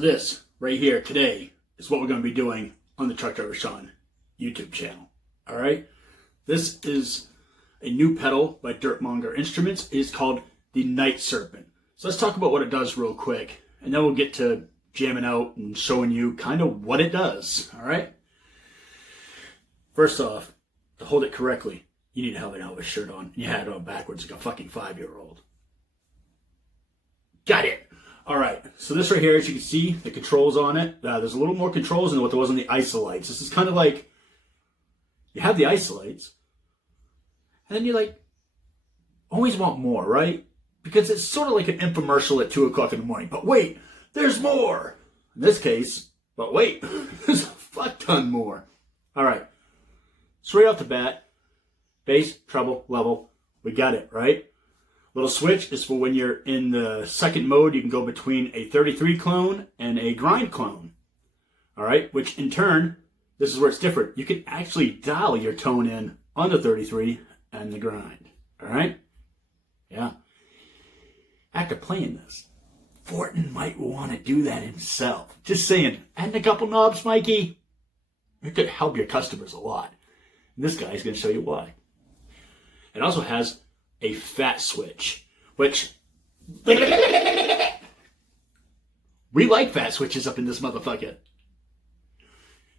So this right here today is what we're going to be doing on the Truck Driver Sean YouTube channel. All right. This is a new pedal by Monger Instruments. It is called the Night Serpent. So let's talk about what it does real quick, and then we'll get to jamming out and showing you kind of what it does. All right. First off, to hold it correctly, you need to have an Elvis shirt on. You had it on backwards like a fucking 5-year-old. Got it. All right. So this right here, as you can see, the controls on it. There's a little more controls than what there was on the isolites. This is kind of like, you have the isolites, and then you always want more, right? Because it's sort of like an infomercial at 2 o'clock in the morning. But wait, there's more. In this case, but wait, there's a fuck ton more. All right. So right off the bat, bass, treble, level, we got it, right? Little switch is for when you're in the second mode, you can go between a 33 clone and a grind clone. All right, which in turn, this is where it's different. You can actually dial your tone in on the 33 and the grind. All right? Yeah. After playing this, Fortin might want to do that himself. Just saying. Adding a couple knobs, Mikey. It could help your customers a lot. And this guy's going to show you why. It also has a fat switch, which we like fat switches up in this motherfucker.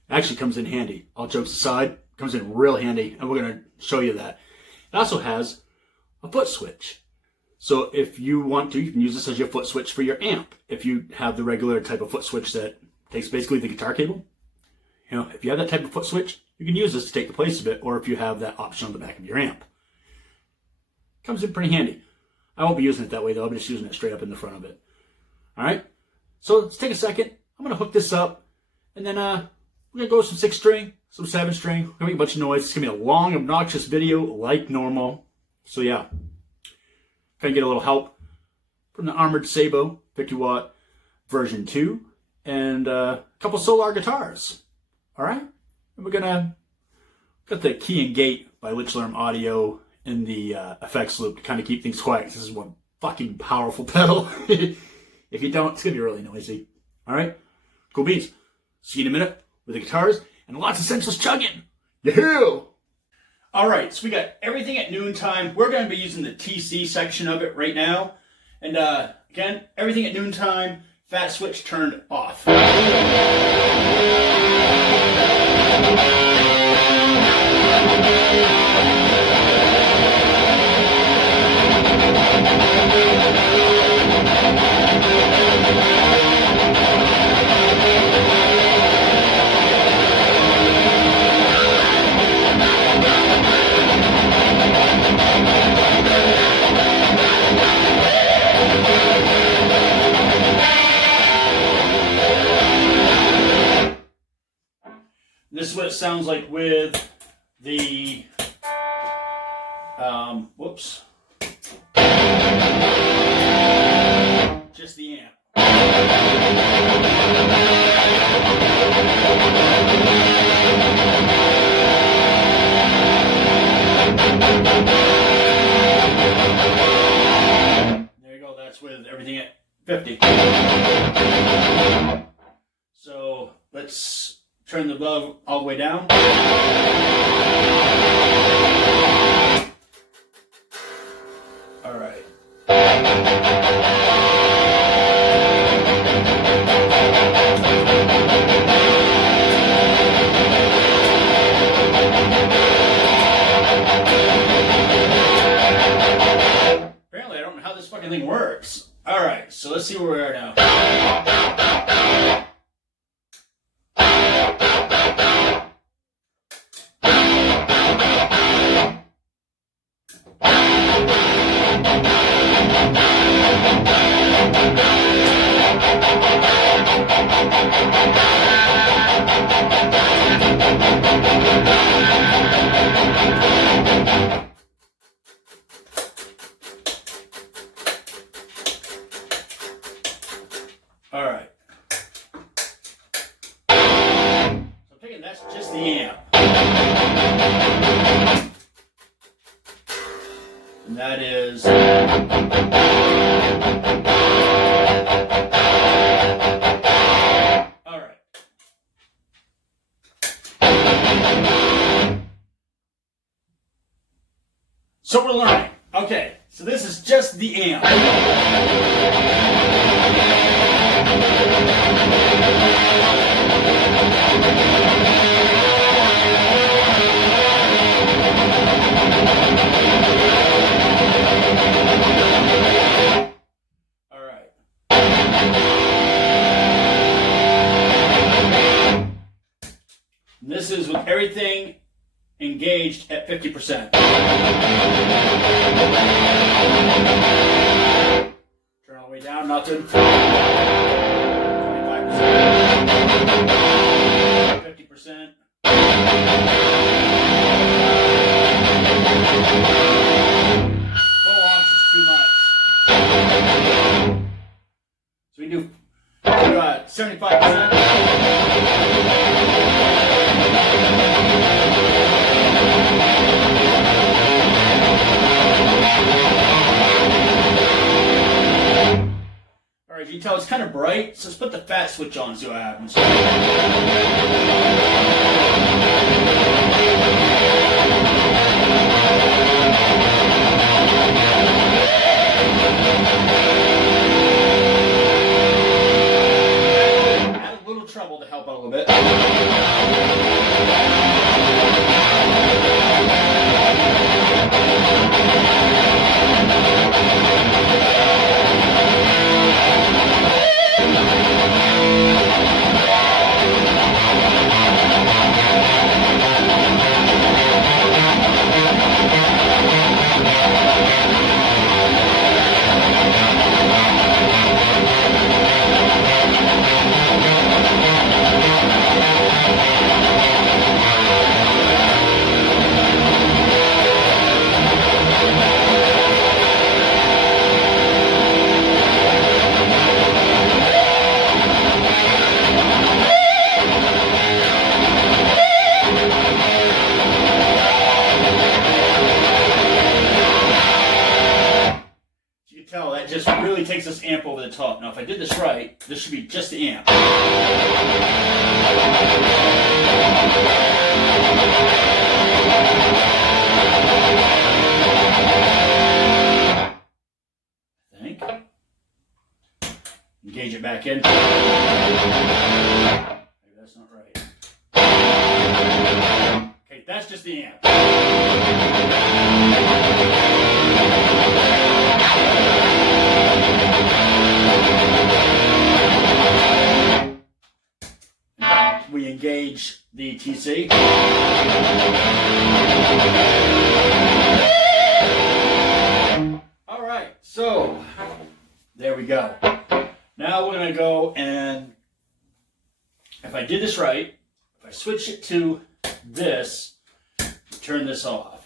Actually comes in handy. All jokes aside, comes in real handy, and we're going to show you that. It also has a foot switch. So if you want to, you can use this as your foot switch for your amp. If you have the regular type of foot switch that takes basically the guitar cable, if you have that type of foot switch, you can use this to take the place of it, or if you have that option on the back of your amp. Comes in pretty handy. I won't be using it that way though. I'm just using it straight up in the front of it. All right. So let's take a second. I'm going to hook this up, and then we're going to go with some 6-string, some 7-string. We're going to make a bunch of noise. It's going to be a long, obnoxious video like normal. So yeah. Kind of get a little help from the Armored Sabo 50-watt version 2 and a couple Solar guitars. All right. And we're going to got the key and gate by Lichlurm Audio in the effects loop to kind of keep things quiet. This is one fucking powerful pedal. If you don't, it's going to be really noisy. All right. Cool beans. See you in a minute with the guitars and lots of senseless chugging. Yahoo! All right, so we got everything at noontime. We're going to be using the TC section of it right now. And again, everything at noontime, fat switch turned off. This is what it sounds like with the, whoops, just the amp. There you go, that's with everything at 50. So let's turn the valve all the way down. All right. Apparently, I don't know how this fucking thing works. All right, so let's see where we are now. All right. So I'm thinking that's just the amp. And that is So we're learning. Okay, so this is just the amp. All right. This is with everything engaged at 50%. Turn all the way down, nothing. 25%. 50%. Full arms is too much. So we do 75%. Alright, you can tell it's kind of bright, so let's put the fat switch on and see what happens. Had a little trouble to help out a little bit. Tell that just really takes this amp over the top. Now if I did this right, this should be just the amp. I think. Engage it back in. Maybe that's not right. Okay, that's just the amp. We engage the TC. All right, so there we go. Now we're going to go and, if I did this right, if I switch it to this, turn this off.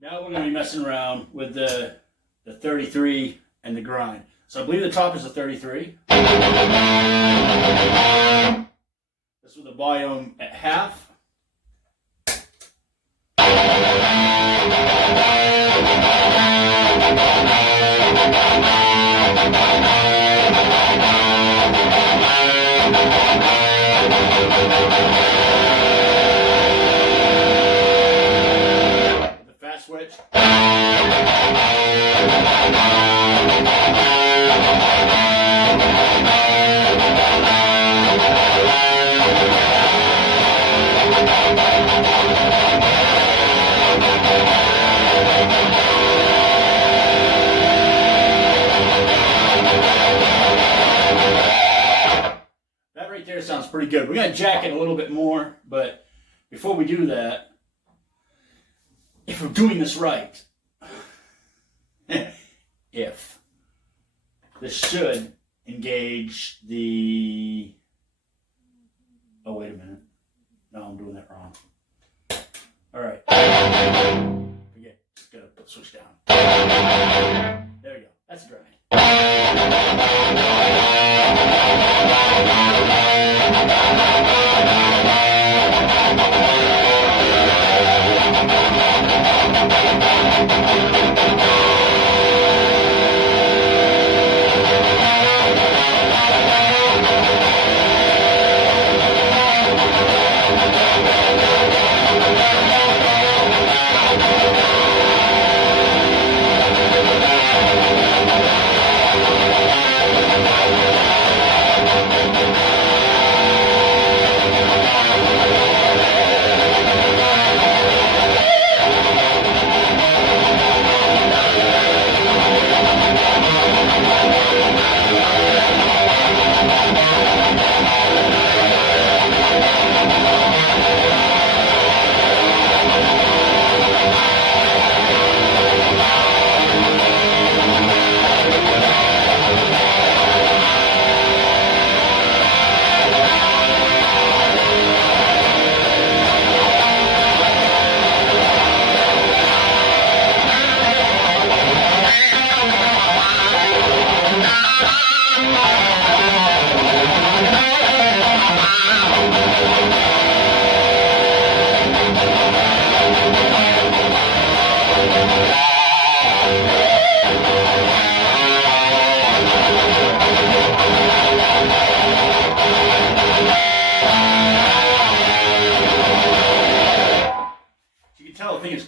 Now we're going to be messing around with the 33 and the grind. So I believe the top is a 33. This with the volume at half. The fast switch. That right there sounds pretty good. We're going to jack it a little bit more, but before we do that, if we're doing this right, if this should engage the, oh wait a minute, no, I'm doing that wrong. All right, forget, just gotta put the switch down. There we go, that's a grind.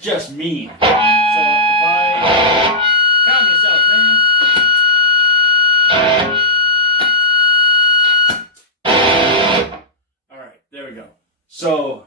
just mean. So if I calm yourself, man. All right, there we go. So.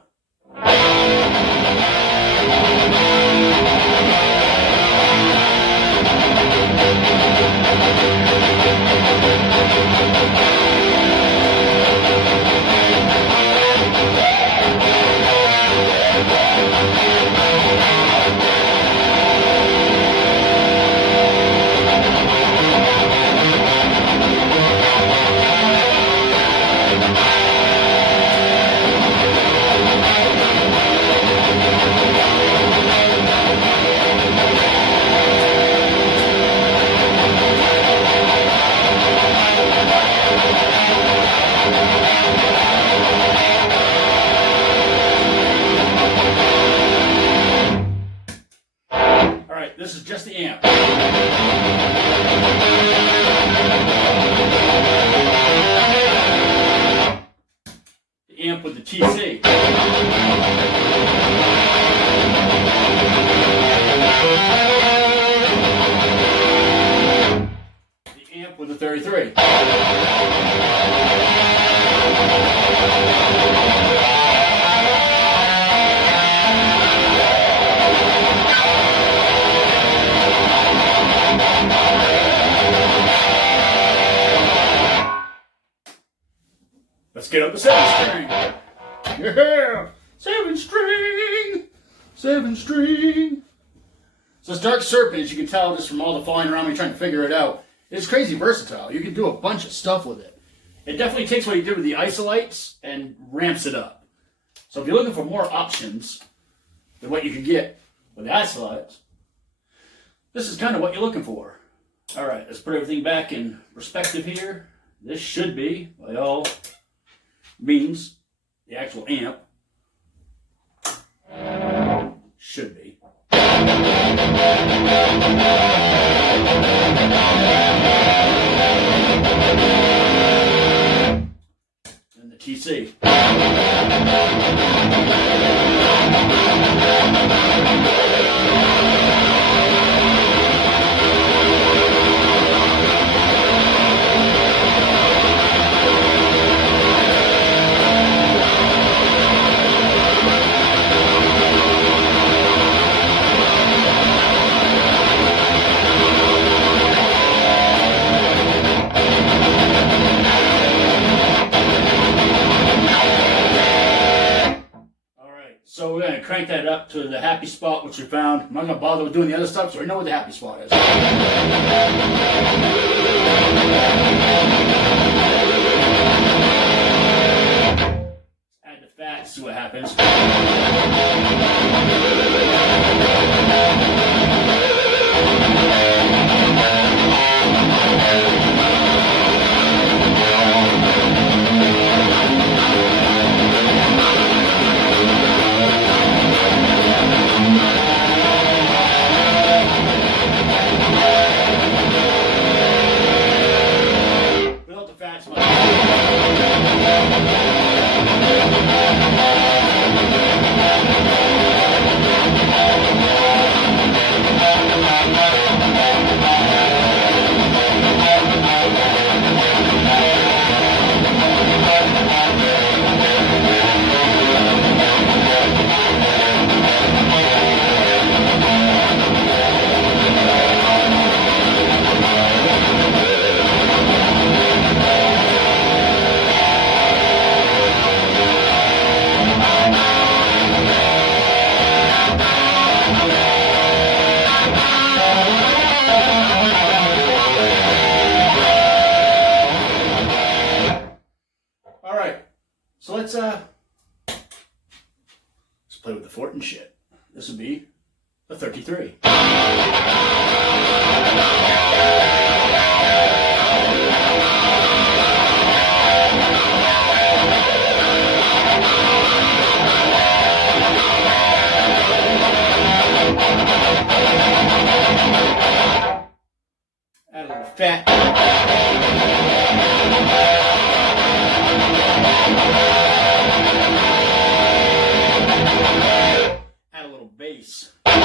This is just the amp. The amp with the TC. The amp with the 33. Let's get up the 7 string. Yeah! 7 string! 7 string! So this Dark Serpent, as you can tell just from all the flying around me trying to figure it out, it's crazy versatile. You can do a bunch of stuff with it. It definitely takes what you did with the isolites and ramps it up. So if you're looking for more options than what you can get with the isolites, this is kind of what you're looking for. Alright, let's put everything back in perspective here. This should be, by all means, the actual amp should be. And the TC. So we're going to crank that up to the happy spot, which we found. I'm not going to bother with doing the other stuff, so we know what the happy spot is. Add the fat, see what happens. So let's play with the fort and shit. This would be a 33. Add a little fat. Add a little bass. Add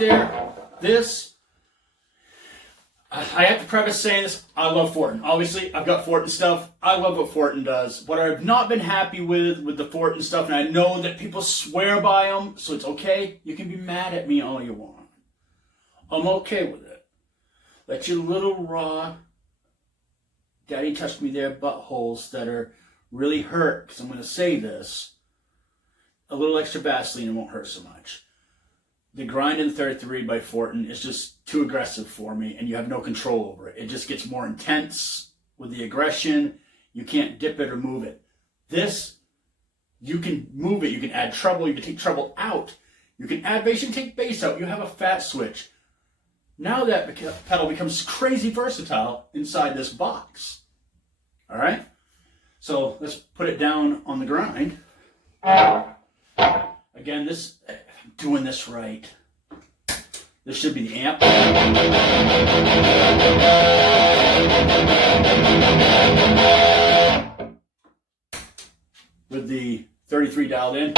there, this, I have to preface saying this, I love Fortin. Obviously, I've got Fortin stuff. I love what Fortin does. What I've not been happy with the Fortin stuff, and I know that people swear by them, so it's okay. You can be mad at me all you want. I'm okay with it. Let your little raw, daddy touched me there, buttholes that are really hurt, because I'm going to say this, a little extra Vaseline won't hurt so much. The grind in 33 by Fortin is just too aggressive for me, and you have no control over it. It just gets more intense with the aggression. You can't dip it or move it. This, you can move it. You can add treble. You can take treble out. You can add bass. You can take bass out. You have a fat switch. Now that pedal becomes crazy versatile inside this box. All right? So let's put it down on the grind. Again, this... I'm doing this right. This should be the amp. With the 33 dialed in.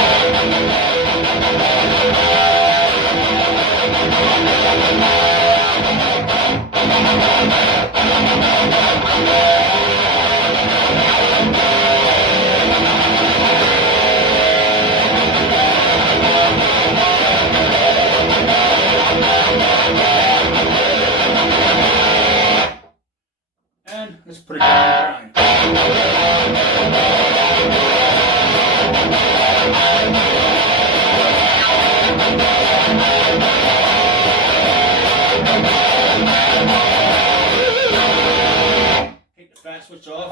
Let's put it down the Take the fat switch off.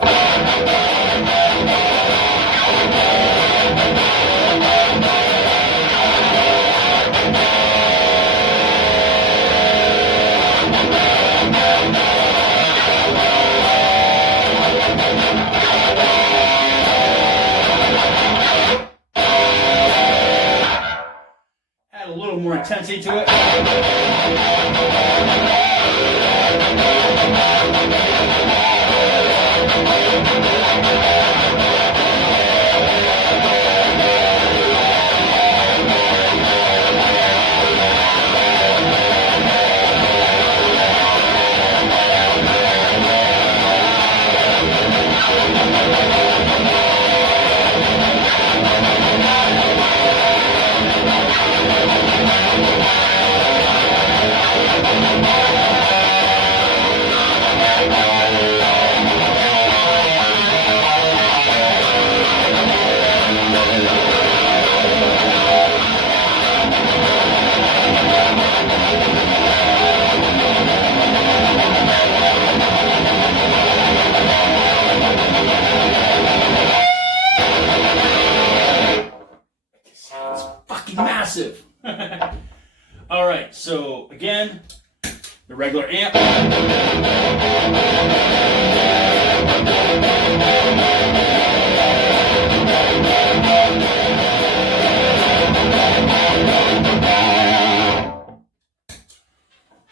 Add a little more intensity to it. Massive. All right, so again, the regular amp.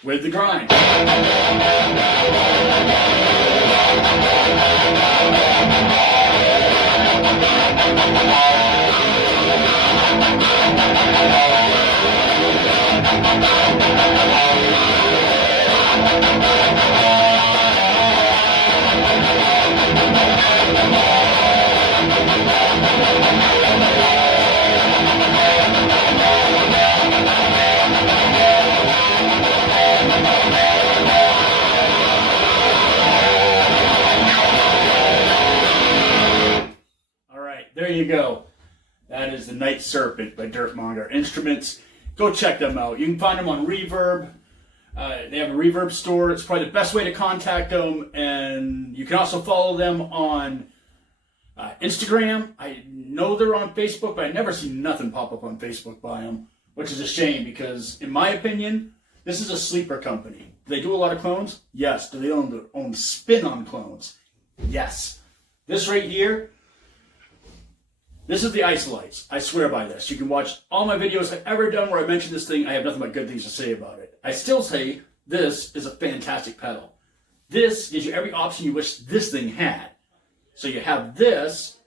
With the grind. There you go. That is the Night Serpent by Monger Instruments. Go check them out. You can find them on Reverb. They have a Reverb store. It's probably the best way to contact them. And you can also follow them on Instagram. I know they're on Facebook, but I never see nothing pop up on Facebook by them, which is a shame because, in my opinion, this is a sleeper company. Do they do a lot of clones? Yes. Do they own spin-on clones? Yes. This right here, this is the Isolites. I swear by this. You can watch all my videos I've ever done where I mention this thing. I have nothing but good things to say about it. I still say this is a fantastic pedal. This gives you every option you wish this thing had. So you have this,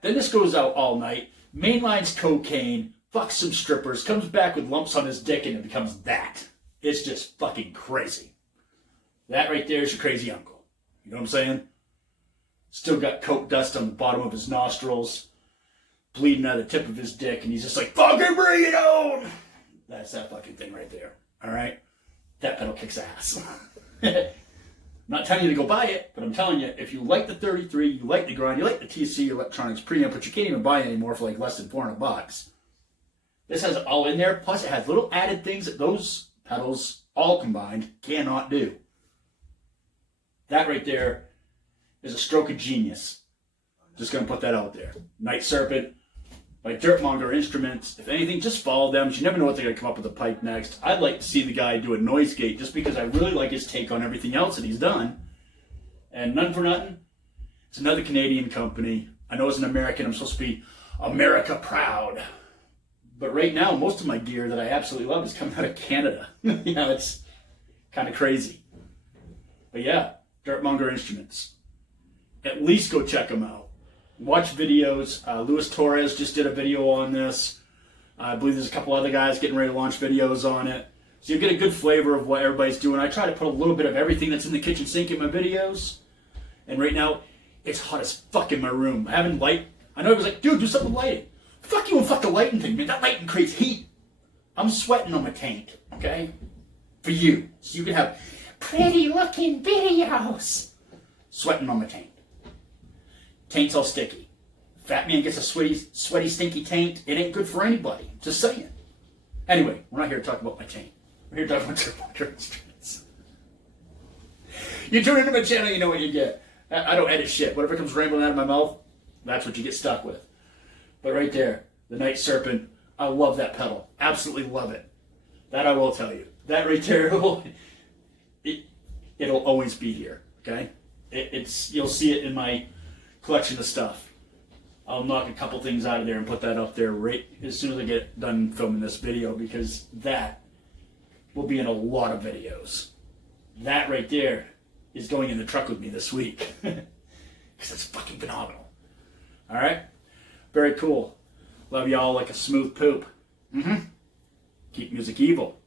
then this goes out all night. Mainline's cocaine, fucks some strippers, comes back with lumps on his dick, and it becomes that. It's just fucking crazy. That right there is your crazy uncle. You know what I'm saying? Still got coke dust on the bottom of his nostrils, bleeding out of the tip of his dick, and he's just like, fucking bring it on! That's that fucking thing right there. Alright? That pedal kicks ass. I'm not telling you to go buy it, but I'm telling you, if you like the 33, you like the grind, you like the TC electronics preamp, but you can't even buy it anymore for like less than $400. This has it all in there, plus it has little added things that those pedals, all combined, cannot do. That right there is a stroke of genius. Just going to put that out there. Night Serpent by Monger Instruments. If anything, just follow them. You never know what they're going to come up with a pipe next. I'd like to see the guy do a noise gate just because I really like his take on everything else that he's done. And none for nothing, it's another Canadian company. I know as an American, I'm supposed to be America proud. But right now, most of my gear that I absolutely love is coming out of Canada. You know, it's kind of crazy. But yeah, Monger Instruments. At least go check them out. Watch videos. Luis Torres just did a video on this. I believe there's a couple other guys getting ready to launch videos on it. So you get a good flavor of what everybody's doing. I try to put a little bit of everything that's in the kitchen sink in my videos. And right now, it's hot as fuck in my room. I haven't light. I know everyone's like, dude, do something with lighting. Fuck you and fuck the lighting thing, man. That lighting creates heat. I'm sweating on my taint, okay? For you. So you can have pretty looking videos. Sweating on my taint. Taint's all sticky. Fat man gets a sweaty, stinky taint. It ain't good for anybody. Just saying. Anyway, we're not here to talk about my taint. We're here to talk about Monger Instruments. You tune into my channel, you know what you get. I don't edit shit. Whatever comes rambling out of my mouth, that's what you get stuck with. But right there, the Night Serpent, I love that pedal. Absolutely love it. That I will tell you. That right there, it'll always be here, okay? You'll see it in my collection of stuff. I'll knock a couple things out of there and put that up there right as soon as I get done filming this video, because that will be in a lot of videos. That right there is going in the truck with me this week. Because it's fucking phenomenal. Alright? Very cool. Love y'all like a smooth poop. Keep music evil.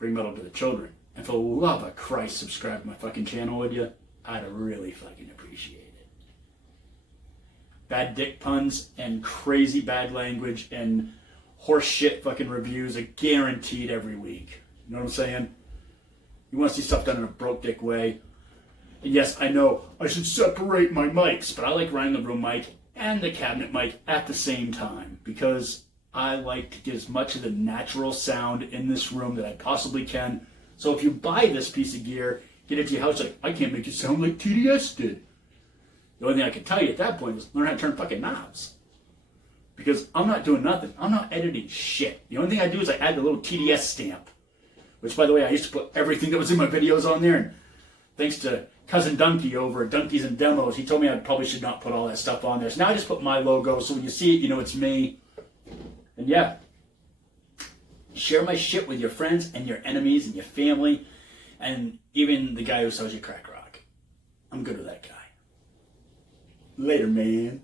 Bring metal to the children. And for the love of Christ, subscribe to my fucking channel, would you? I'd really fucking appreciate it. Bad dick puns and crazy bad language and horse shit fucking reviews are guaranteed every week. You know what I'm saying? You want to see stuff done in a broke dick way. And yes, I know I should separate my mics, but I like running the room mic and the cabinet mic at the same time because I like to get as much of the natural sound in this room that I possibly can. So if you buy this piece of gear, get it to your house, like, I can't make it sound like TDS did. The only thing I can tell you at that point is learn how to turn fucking knobs. Because I'm not doing nothing. I'm not editing shit. The only thing I do is I add the little TDS stamp. Which, by the way, I used to put everything that was in my videos on there. And thanks to Cousin Donkey over at Donkeys and Demos, he told me I probably should not put all that stuff on there. So now I just put my logo, so when you see it, you know it's me. And yeah, share my shit with your friends and your enemies and your family, and even the guy who sells you crack rock. I'm good with that guy. Later, man.